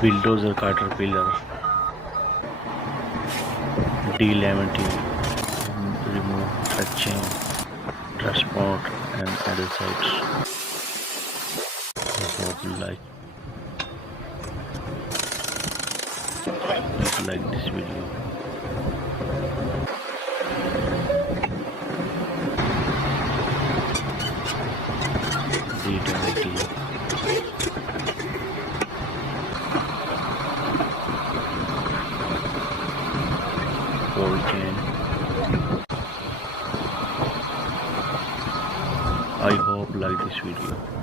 bulldozer caterpillar, D11 remove fetching, transport and other sites. I hope you like this video. D10 chain. I hope like this video.